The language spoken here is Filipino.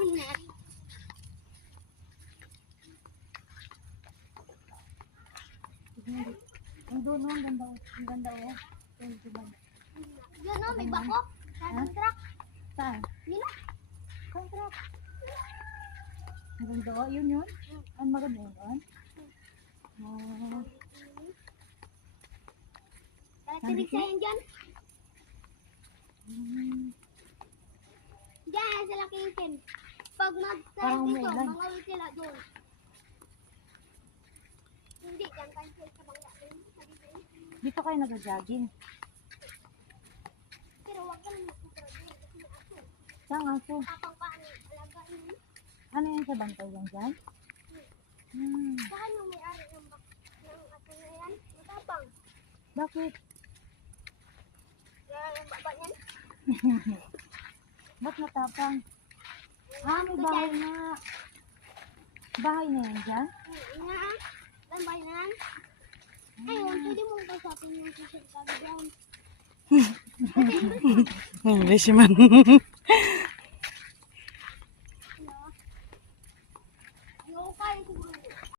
Ang doon, ang ganda. Ang ganda, oh. Yun, oh, may bako. Saan truck? Saan? Yun, oh. Contract. Ang ganda, oh. Yun yun? Ang maganda yun. Oh. Tinig sa yan dyan. Diyan, sila kinkin. Pag mag-start dito, mga ulit sila doon. Hindi, dyan cancel sa bangga. Dito kayo nag-jogging. Pero huwag ka lang magpupra doon. Kasi may aso. Saan aso? Tapang paano, alaga yun. Ano yun sa bantay yan dyan? Saan yung may-ari ng aso na yan? Matapang. Bakit? Kaya yung baba yan. Ba't matapang? May bahay na. Bahay na yan dyan? Ina, saan ba yan? Ayun, pwede mong kausapin yung susunod ka dyan. English man.